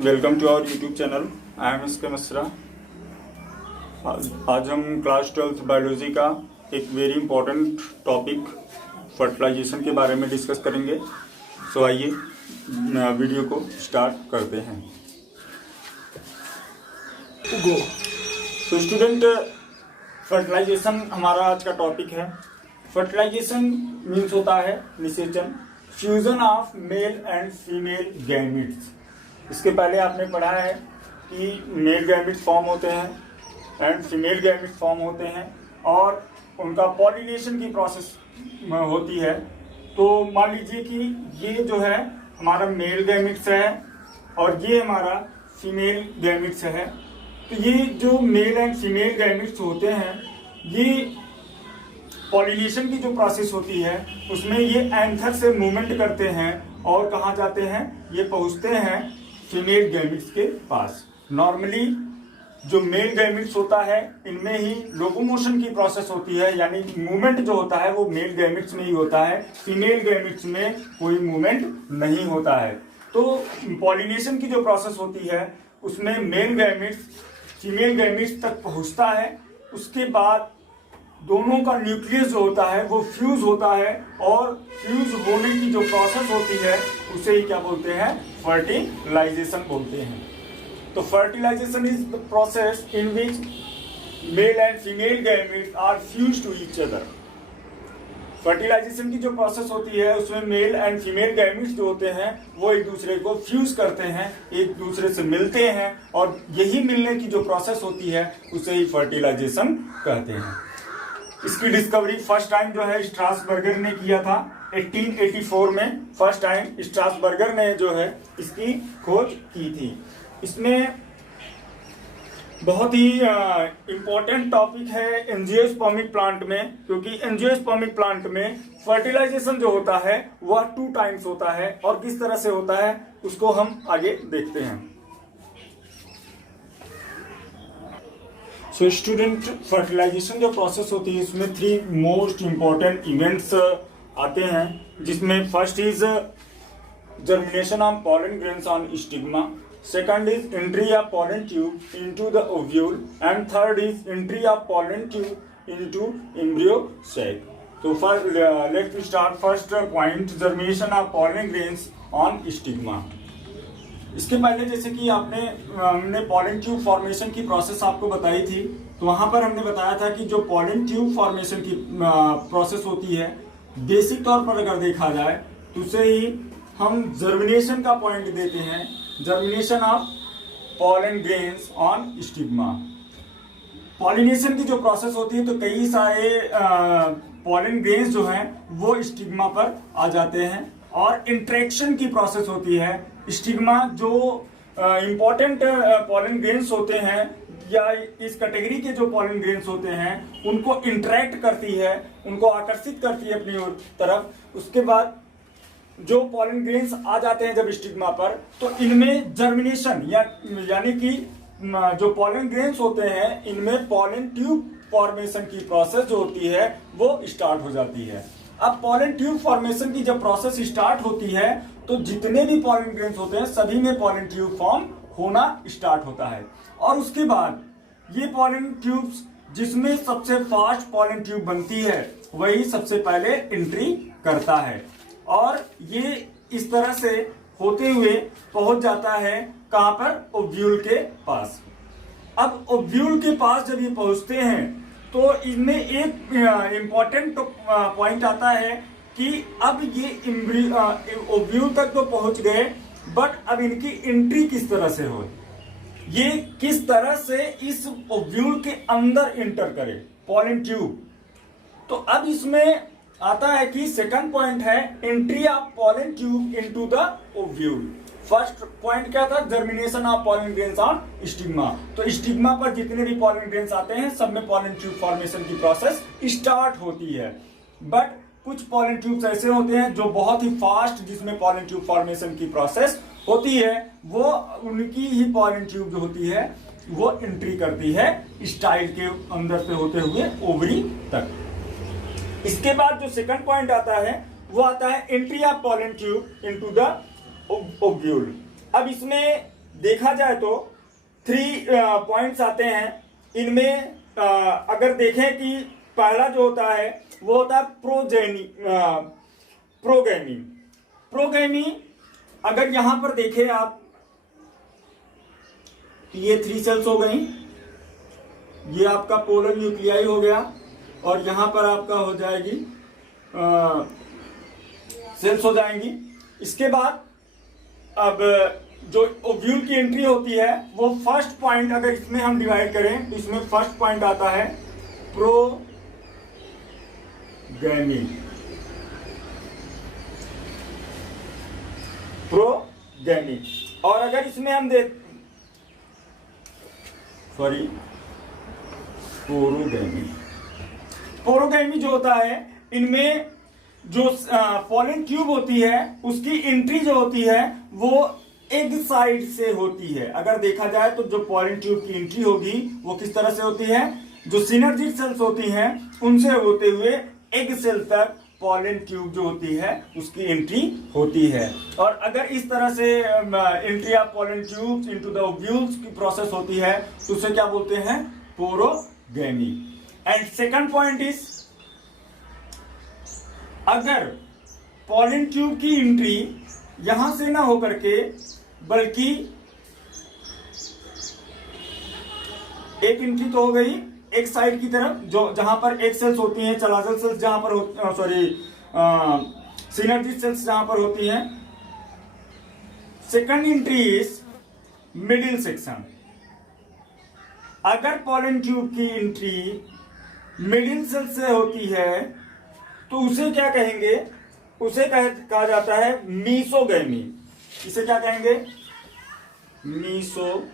Welcome to our YouTube channel. I am S K Mishra. आज हम class 12th biology का एक वेरी इंपॉर्टेंट टॉपिक फर्टिलाइजेशन के बारे में डिस्कस करेंगे। सो आइए वीडियो को स्टार्ट करते हैं। तो स्टूडेंट, फर्टिलाइजेशन हमारा आज का टॉपिक है। फर्टिलाइजेशन मीन्स होता है निषेचन, fusion of male and female gametes. इसके पहले आपने पढ़ा है कि मेल गैमेट्स फॉर्म होते हैं एंड फीमेल गैमेट्स फॉर्म होते हैं और उनका पॉलिनेशन की प्रोसेस होती है। तो मान लीजिए कि ये जो है हमारा मेल गैमेट्स है और ये हमारा फीमेल गैमेट्स है। तो ये जो मेल एंड फीमेल गैमेट्स होते हैं, ये पॉलिनेशन की जो प्रोसेस होती है उसमें ये एंथर से मूवमेंट करते हैं और कहाँ जाते हैं, ये पहुँचते हैं फीमेल गैमेट्स के पास। नॉर्मली जो मेल गैमेट्स होता है इनमें ही लोकोमोशन की प्रोसेस होती है, यानी मूवमेंट जो होता है वो मेल गैमेट्स में ही होता है, फीमेल गैमेट्स में कोई मूवमेंट नहीं होता है। तो पॉलिनेशन की जो प्रोसेस होती है उसमें मेल गैमेट्स फीमेल गैमेट्स तक पहुंचता है। उसके बाद दोनों का न्यूक्लियस जो होता है वो फ्यूज होता है और फ्यूज होने की जो प्रोसेस होती है उसे ही क्या बोलते हैं, फर्टिलाइजेशन बोलते हैं। तो fertilization is the process in which male and female gametes are fuse to each other. Fertilization की जो प्रोसेस होती है उसमें मेल एंड फीमेल गैमेट्स जो होते हैं वो एक दूसरे को फ्यूज करते हैं, एक दूसरे से मिलते हैं और यही मिलने की जो प्रोसेस होती है उसे ही फर्टिलाइजेशन कहते हैं। इसकी डिस्कवरी फर्स्ट टाइम जो है स्ट्रासबर्गर ने किया था 1884 में। फर्स्ट टाइम स्ट्रासबर्गर ने जो है इसकी खोज की थी। इसमें बहुत ही इम्पोर्टेंट टॉपिक है एंजियोस्पर्मिक प्लांट में, क्योंकि एंजियोस्पर्मिक प्लांट में फर्टिलाइजेशन जो होता है वह 2 टाइम्स होता है और किस तरह से होता है उसको हम आगे देखते हैं। सो स्टूडेंट, फर्टिलाइजेशन जो प्रोसेस होती है इसमें 3 मोस्ट इम्पोर्टेंट इवेंट्स आते हैं, जिसमें first is germination of pollen grains on stigma, second is entry of pollen tube into the ovule and third is entry of pollen tube into embryo sac. तो let's start first point, germination of pollen grains on stigma. इसके पहले जैसे कि हमने pollen tube formation की process आपको बताई थी, तो वहां पर हमने बताया था कि जो पॉलन ट्यूब फॉर्मेशन की प्रोसेस होती है बेसिक तौर पर अगर देखा जाए तो उसे ही हम जर्मिनेशन का पॉइंट देते हैं, germination of pollen grains on stigma. Pollination की जो प्रोसेस होती है तो कई सारे पॉलन ग्रेन्स जो हैं वो स्टिग्मा पर आ जाते हैं और इंट्रैक्शन की प्रोसेस होती है। स्टिग्मा जो इम्पोर्टेंट पॉलन ग्रेन्स होते हैं या इस कैटेगरी के जो पॉलन ग्रेन्स होते हैं उनको इंटरेक्ट करती है, उनको आकर्षित करती है अपनी तरफ। उसके बाद जो पॉलन ग्रेन्स आ जाते हैं जब स्टिग्मा पर, तो इनमें जर्मिनेशन यानी कि जो पॉलन ग्रेन्स होते हैं इनमें पॉलन ट्यूब फॉर्मेशन की प्रोसेस जो होती है वो स्टार्ट हो जाती है। अब पॉलन ट्यूब फॉर्मेशन की जब प्रोसेस स्टार्ट होती है तो जितने भी पॉलन ग्रेन्स होते हैं सभी में पॉलन ट्यूब फॉर्म होना स्टार्ट होता है और उसके बाद ये पॉलन ट्यूब्स जिसमें सबसे फास्ट पॉलन ट्यूब बनती है वही सबसे पहले एंट्री करता है और ये इस तरह से होते हुए पहुंच जाता है कहां पर, ओव्यूल के पास। अब ओव्यूल के पास जब ये पहुंचते हैं तो इनमें एक इम्पॉर्टेंट पॉइंट आता है कि अब ये ओव्यूल तक तो पहुंच गए, बट अब इनकी एंट्री किस तरह से हो, ये किस तरह से इस ओव्यूल के अंदर एंटर करे पॉलन ट्यूब। तो अब इसमें आता है कि सेकंड पॉइंट है entry of pollen tube into the ovule. First point क्या था, germination of pollen grains on stigma. तो स्टिग्मा पर जितने भी पॉलन ग्रेन्स आते हैं सब में पॉलन ट्यूब फॉर्मेशन की प्रोसेस स्टार्ट होती है। बट कुछ पॉलन ट्यूब्स ऐसे होते हैं जो बहुत ही फास्ट, जिसमें पॉलन ट्यूब फॉर्मेशन की प्रोसेस होती है, वो उनकी ही पॉलन ट्यूब जो होती है वो एंट्री करती है स्टाइल के अंदर से होते हुए ओवरी तक। इसके बाद जो सेकंड पॉइंट आता है वो आता है entry of pollen tube into the ovule. अब इसमें देखा जाए तो 3 पॉइंट्स आते हैं। इनमें अगर देखें कि पहला जो होता है वो होता है प्रोगैमी। प्रोगैमी अगर यहां पर देखें आप, ये 3 सेल्स हो गई, ये आपका पोलर न्यूक्लियाई हो गया, और यहां पर आपका हो जाएगी सेल्स हो जाएंगी। इसके बाद अब जो ओव्यूल की एंट्री होती है वो फर्स्ट पॉइंट, अगर इसमें हम डिवाइड करें तो इसमें फर्स्ट पॉइंट आता है प्रोगैमी। प्रोगैमी। और अगर इसमें हम पोरोगैमी। पोरोगैमी जो होता है, इनमें जो पॉलन ट्यूब होती है उसकी एंट्री जो होती है वो एग साइड से होती है। अगर देखा जाए तो जो पॉलन ट्यूब की एंट्री होगी वो किस तरह से होती है, जो सिनर्जी सेल्स होती हैं उनसे होते हुए एग सेल तक पॉलन ट्यूब जो होती है उसकी एंट्री होती है। और अगर इस तरह से entry of pollen tubes into the ovules की प्रोसेस होती है तो उसे क्या बोलते हैं, पोरोगैमी। एंड सेकंड पॉइंट इज, अगर पॉलन ट्यूब की एंट्री यहां से ना होकर के बल्कि एक एंट्री तो हो गई एक साइड की तरफ, जो जहां पर एक सेल्स होती हैं, चलाजल सेल्स जहां पर सिनर्जी सेल्स जहां पर होती हैं। Second entry is middle section. अगर पॉलन ट्यूब की एंट्री मिडिल सेल से होती है तो उसे क्या कहेंगे, उसे कहा जाता है मीसोगैमी। इसे क्या कहेंगे, मीसोगैमी।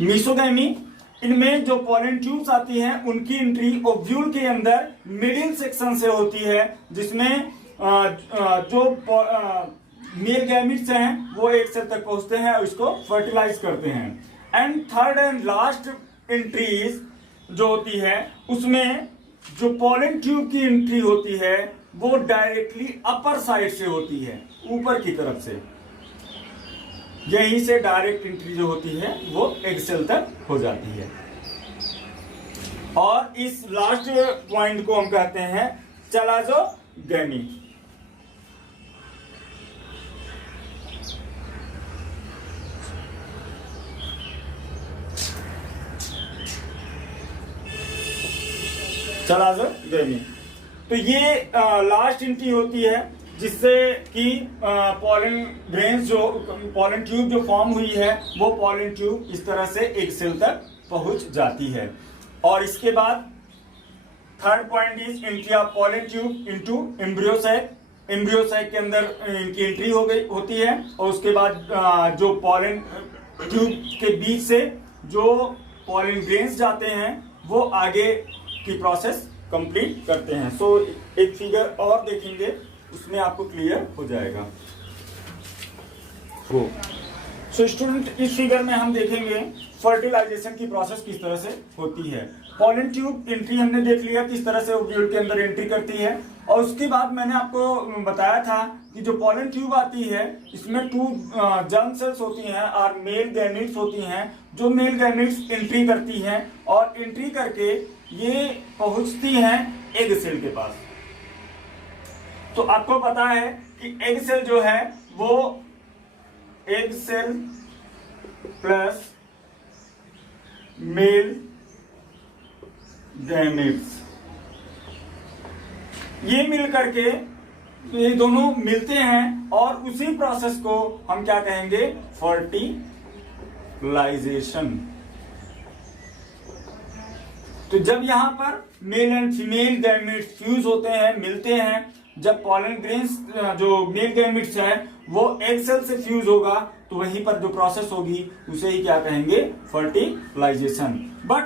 मीसोगैमी, इनमें जो पॉलन ट्यूब्स आती हैं उनकी एंट्री ओव्यूल के अंदर मिडिल सेक्शन से होती है, जिसमें जो मेल गैमिट्स हैं वो एक सेल तक पहुंचते हैं और इसको फर्टिलाइज करते हैं। And third and last entries जो होती है उसमें जो पॉलन ट्यूब की एंट्री होती है वो डायरेक्टली अपर साइड से होती है, ऊपर की तरफ से। यहीं से डायरेक्ट एंट्री जो होती है वो एग सेल तक हो जाती है। और इस लास्ट पॉइंट को हम कहते हैं चलाजोगैमी। चलाजोगैमी। तो ये लास्ट एंट्री होती है जिससे कि पॉलन ग्रेन्स जो पॉलन ट्यूब जो फॉर्म हुई है वो पॉलन ट्यूब इस तरह से एक सेल तक पहुंच जाती है। और इसके बाद third point is entry of pollen tube into embryo sac. Embryo sac के अंदर इनकी एंट्री होती है और उसके बाद जो पॉलन ट्यूब के बीच से जो पॉलन ग्रेन्स जाते हैं वो आगे की प्रोसेस कंप्लीट करते हैं। सो एक फिगर और देखेंगे, उसमें आपको क्लियर हो जाएगा। सो स्टूडेंट, इस फिगर में हम देखेंगे फर्टिलाइजेशन की प्रोसेस किस तरह से होती है। पॉलन ट्यूब एंट्री हमने देख लिया किस तरह से ओव्यूल के अंदर एंट्री करती है, और उसके बाद मैंने आपको बताया था कि जो पॉलन ट्यूब आती है इसमें 2 जर्म सेल्स होती हैं और मेल गैमीट्स होती हैं। जो मेल गैमीट्स एंट्री करती हैं और एंट्री करके ये पहुंचती हैं एग सेल के पास। तो आपको पता है कि एग सेल जो है वो egg cell plus male gametes, ये मिल करके ये दोनों मिलते हैं और उसी प्रोसेस को हम क्या कहेंगे, फर्टिलाइजेशन। तो जब यहां पर mail and female gametes fuse होते हैं, मिलते हैं, जब पॉलन ग्रेन्स जो मेल गैमेट्स है वो एग सेल से फ्यूज होगा तो वहीं पर जो प्रोसेस होगी उसे ही क्या कहेंगे, fertilization. But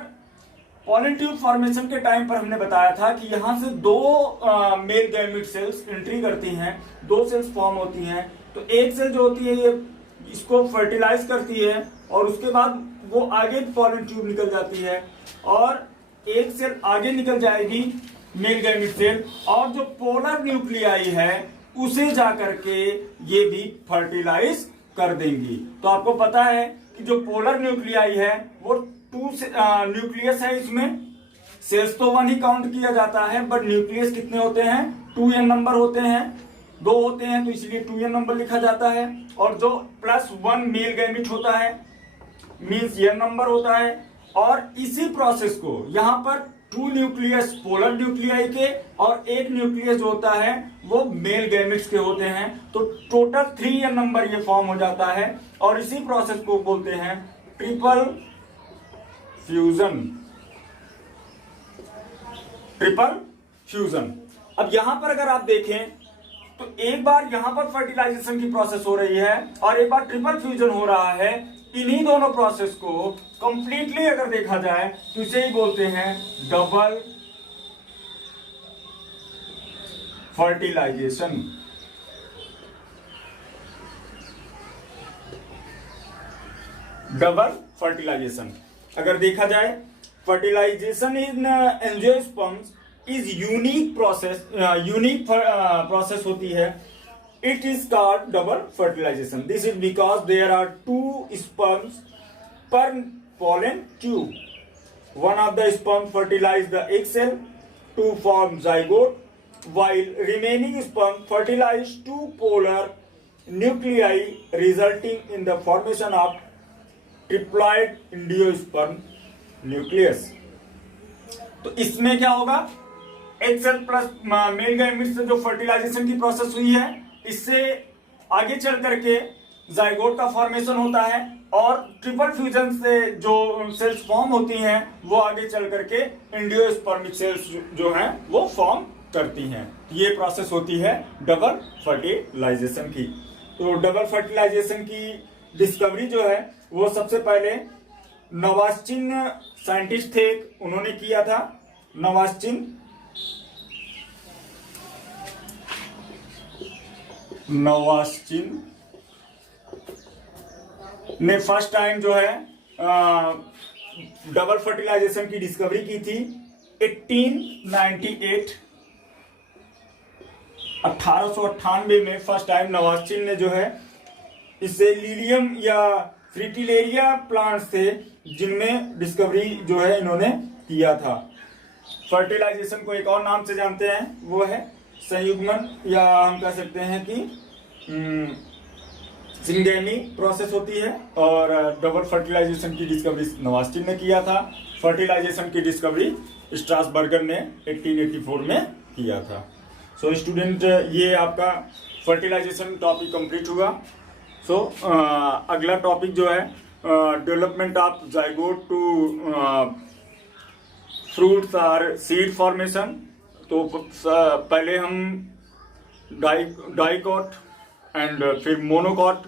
pollen tube formation के टाइम पर हमने बताया था कि यहां से 2 मेल गैमेट सेल्स एंट्री करती हैं, 2 सेल्स फॉर्म होती हैं। तो एक सेल जो होती है ये इसको फर्टिलाइज करती है और उसके बाद वो आगे पॉलन ट्यूब निकल जाती है और एक सेल आगे निकल जाएगी मेल गैमेट सेल, और जो पोलर न्यूक्लियाई है उसे जाकर के ये भी फर्टिलाइज कर देंगी। तो आपको पता है कि जो पोलर न्यूक्लियाई है वो 2 न्यूक्लियस है, इसमें सेल्स तो 1 ही काउंट किया जाता है, बट न्यूक्लियस कितने होते हैं, 2n नंबर होते हैं, 2 होते हैं, तो इसलिए 2n नंबर लिखा जाता है। और जो +1 मेल गैमेट होता है मीन्स n नंबर होता है। और इसी प्रोसेस को यहां पर 2 न्यूक्लियस पोलर न्यूक्लियाई के और 1 न्यूक्लियस जो होता है वो मेल गैमेट्स के होते हैं, तो टोटल 3n नंबर ये फॉर्म हो जाता है। और इसी प्रोसेस को बोलते हैं ट्रिपल फ्यूजन। Triple fusion. अब यहां पर अगर आप देखें तो एक बार यहां पर फर्टिलाइजेशन की प्रोसेस हो रही है और एक बार ट्रिपल फ्यूजन हो रहा है। इन्हीं दोनों प्रोसेस को कंप्लीटली अगर देखा जाए तो इसे ही बोलते हैं डबल फर्टिलाइजेशन। डबल फर्टिलाइजेशन अगर देखा जाए, fertilization in angiosperms is unique process होती है। It is called double fertilization. This is because there are 2 sperms per pollen tube. One of the sperm fertilize the egg cell to form zygote, while remaining sperm fertilize 2 polar nuclei, resulting in the formation of triploid endospirm nucleus. तो इसमें क्या होगा, egg cell plus male gamete से जो fertilisation की process हुई है, इससे आगे चल करके जाइगोट का फॉर्मेशन होता है और ट्रिपल फ्यूजन से जो सेल्स फॉर्म होती हैं वो आगे चल करके एंजियोस्पर्मिक सेल्स जो हैं वो फॉर्म करती हैं। ये प्रोसेस होती है डबल फर्टिलाइजेशन की। तो डबल फर्टिलाइजेशन की डिस्कवरी जो है वो सबसे पहले नवास्चिन साइंटिस्ट थे, उन्होंने किया था। नवास्चिन ने फर्स्ट टाइम जो है डबल फर्टिलाइजेशन की डिस्कवरी की थी 1898 में फर्स्ट टाइम नवास्चिन ने जो है इससे लिलियम या फ्रिटिलेरिया प्लांट्स थे जिनमें डिस्कवरी जो है इन्होंने किया था। फर्टिलाइजेशन को एक और नाम से जानते हैं, वो है संयुग्मन, या हम कह सकते हैं कि सिंगेमी प्रोसेस होती है। और डबल फर्टिलाइजेशन की डिस्कवरी नवास्चिन ने किया था। फर्टिलाइजेशन की डिस्कवरी स्ट्रासबर्गर ने 1884 में किया था। सो स्टूडेंट, ये आपका फर्टिलाइजेशन टॉपिक कंप्लीट हुआ। सो अगला टॉपिक जो है development of zygote to fruits और सीड फॉर्मेशन। तो पहले हम डाइकॉट एंड फिर मोनोकॉट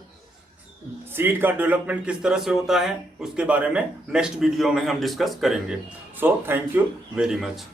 सीड का डेवलपमेंट किस तरह से होता है उसके बारे में नेक्स्ट वीडियो में हम डिस्कस करेंगे। So thank you very much.